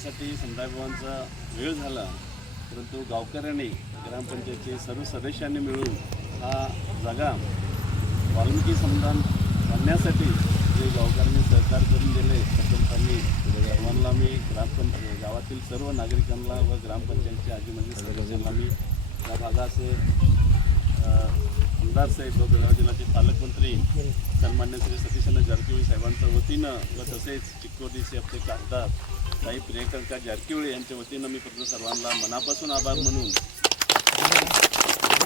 येण्यासाठी समुदाय भवनचा वेळ झाला, परंतु गावकऱ्यांनी ग्रामपंचायतचे सर्व सदस्यांनी मिळून हा जागा वाल्मिकी समुदाय बांधण्यासाठी जे गावकऱ्यांनी सहकार करून दिले त्यांनी सर्वांना मी गावातील सर्व नागरिकांना व ग्रामपंचायतच्या आजी मंडळ सदस्यांना मी या भागाचे आमदार साहेब व बेळगाव जिल्ह्याचे पालकमंत्री सन्मान्य श्री सतीश जारकिहोळी साहेबांच्या वतीनं व तसेच चिक्कोडीचे आपले खासदार साहेब प्रियंका जारकिहोळी यांच्या वतीनं मी फक्त सर्वांना मनापासून आभार म्हणून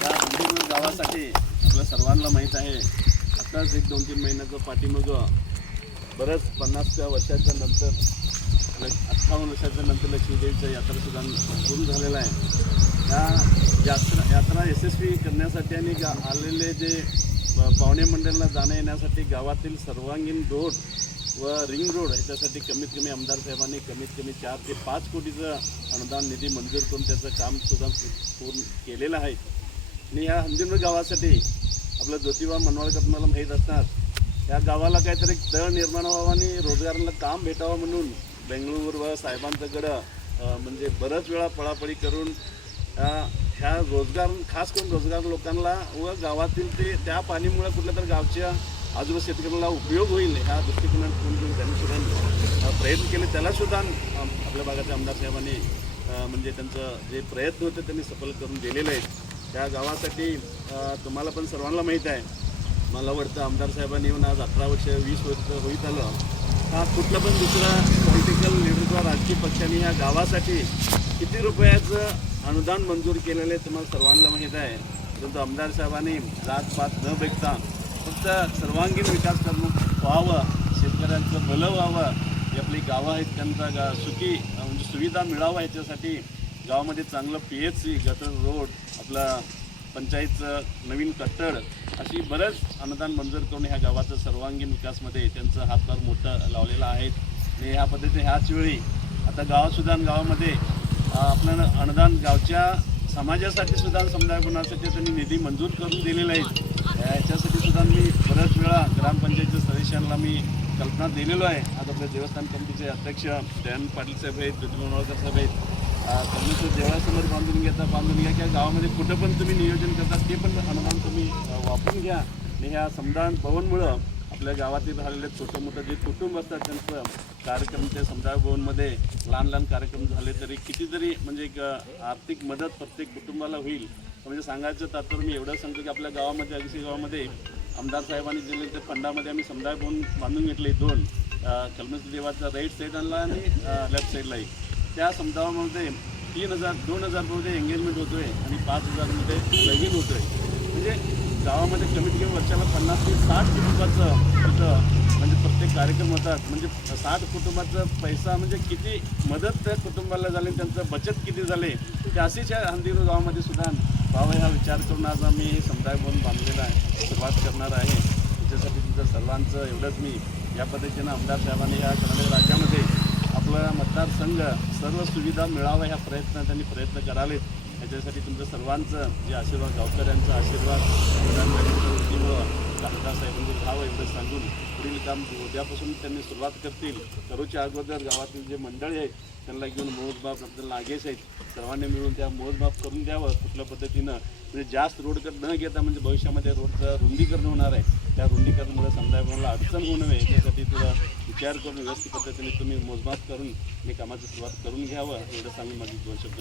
या हंदीमूळ गावासाठी आपल्या सर्वांना माहीत आहे, आताच एक 2-3 महिन्याचं पाठीमागं बरंच 50 वर्षाच्या नंतर 58 वर्षाच्या नंतर लक्ष्मीदेवीचं यात्रासुद्धा सुरू झालेला आहे। त्या यात्रा यशस्वी करण्यासाठी आणि आलेले जे पाहुणे मंडळाला जाण्या येण्यासाठी गावातील सर्वांगीण रोड व रिंग रोड ह्याच्यासाठी कमीत कमी आमदार साहेबांनी कमीत कमी 4 ते 5 कोटीचं अनुदान निधी मंजूर करून त्याचं कामसुद्धा पूर्ण केलेलं आहे। आणि ह्या हंदीमूळ गावासाठी आपलं ज्योतिबा मनवाळकर मला माहीत असणार, या गावाला काहीतरी एक तळ निर्माण व्हावं आणि रोजगाराला काम भेटावं म्हणून बेंगळूर व साहेबांच्याकडं म्हणजे बऱ्याच वेळा पळापळी करून ह्या रोजगार खास करून रोजगार लोकांना व गावातील ते त्या पाणीमुळे कुठल्या तर गावच्या आजूबाजू शेतकऱ्यांना उपयोग होईल ह्या दृष्टिकोनातून त्यांनी सुद्धा प्रयत्न केले। त्यालासुद्धा आपल्या भागाच्या आमदार साहेबांनी म्हणजे त्यांचं जे प्रयत्न होते त्यांनी सफल करून दिलेले आहेत। त्या गावासाठी तुम्हाला पण सर्वांना माहीत आहे, मला वाटतं आमदार साहेबांनी येऊन आज 18 वर्ष 20 वर्ष होईत आलं, हा कुठलं पण दुसरा पॉलिटिकल लीडर किंवा राजकीय पक्षांनी ह्या गावासाठी किती रुपयाचं अनुदान मंजूर केलेलं आहे तुम्हाला सर्वांना माहीत आहे। परंतु आमदार साहेबांनी जातपात न बघता फक्त सर्वांगीण विकास करून व्हावं, शेतकऱ्यांचं भलं व्हावं, ही आपली गावं आहेत त्यांचा सुखी म्हणजे सुविधा मिळावं ह्याच्यासाठी गावामध्ये चांगलं PHC गटर रोड आपला पंचायतचं नवीन कट्टड अशी बरंच अनुदान मंजूर करून ह्या गावाचं सर्वांगीण विकासमध्ये त्यांचं हातभार मोठं लावलेला आहे। आणि ह्या पद्धतीने ह्याच वेळी आता गावासुद्धा गावामध्ये आपल्याला अनुदान गावच्या समाजासाठी सुद्धा समुदाय भवनासाठी त्यांनी निधी मंजूर करून दिलेला आहे। ह्याच्यासाठी सुद्धा मी बऱ्याच वेळा ग्रामपंचायतच्या सदस्यांना मी कल्पना दिलेलो आहे। आज आपल्या देवस्थान कमिटीचे अध्यक्ष जयंत पाटील साहेब आहेत, ज्योतिबा मनवाळकर साहेब आहेत, तुम्ही देवळासमोर बांधून घ्या किंवा गावामध्ये कुठं पण तुम्ही नियोजन करता ते पण अनुदान तुम्ही वापरून घ्या। आणि ह्या समुदाय भवनमुळं आपल्या गावातील राहिलेले छोटं मोठं जे कुटुंब असतात त्यांचं कार्यक्रम ते समुदाय भवनमध्ये लहान कार्यक्रम झाले तरी कितीतरी म्हणजे एक आर्थिक मदत प्रत्येक कुटुंबाला होईल। म्हणजे सांगायचं तात्पर्य मी एवढं सांगतो की आपल्या गावामध्ये अगदी गावामध्ये आमदार साहेबांनी दिले ते फंडामध्ये आम्ही समुदाय भवन बांधून घेतले 2 कलमेश्वर देवाचा राईट साईड आणला आणि लेफ्ट साईडलाही। त्या समुदायामध्ये 2,000 रुपये एंगेजमेंट होतो आहे आणि 5,000 मध्ये लगीन होतो आहे। म्हणजे गावामध्ये कमीत कमी वर्षाला 50 ते 60 कुटुंबाचं तिथं म्हणजे प्रत्येक कार्यक्रम होतात। म्हणजे 60 कुटुंबाचा पैसा म्हणजे किती मदत त्या कुटुंबाला झाली, त्यांचं बचत किती झाले ते अशीच या हंदीमूळ गावामध्ये सुद्धा व्हावं हा विचार करून आज आम्ही हे समुदाय भवन बांधलेला आहे, सुरुवात करणार आहे। त्याच्यासाठी तुमचं सर्वांचं एवढंच मी या पद्धतीनं आमदार साहेबांनी या कर्नाटक राज्यामध्ये आपला मतदारसंघ सर्व सुविधा मिळावा ह्या त्यांनी प्रयत्न करावेत। याच्यासाठी तुमचं सर्वांचं जे आशीर्वाद गावकऱ्यांचा आशीर्वाद वतीमुळं खासदार साहेबांनी घ्यावं एवढं सांगून पुढील काम उद्यापासून त्यांनी सुरुवात करतील। करूच्या अगोदर गावातील जे मंडळी आहेत त्यांना घेऊन मोजमाप आपल्याला नागेश आहेत सर्वांनी मिळून त्या मोजमाप करून द्यावं कुठल्या पद्धतीनं, म्हणजे जास्त रोडकर न घेता म्हणजे भविष्यामध्ये रोडचं रुंदीकरण होणार आहे, त्या रुंदीकरणामुळे समुदाय भवनाला अडचण होऊ नये याच्यासाठी तुला विचार करून व्यवस्थित पद्धतीने तुम्ही मोजमाप करून मी कामाची सुरुवात करून घ्यावं एवढं सांगून माझी 2 शब्द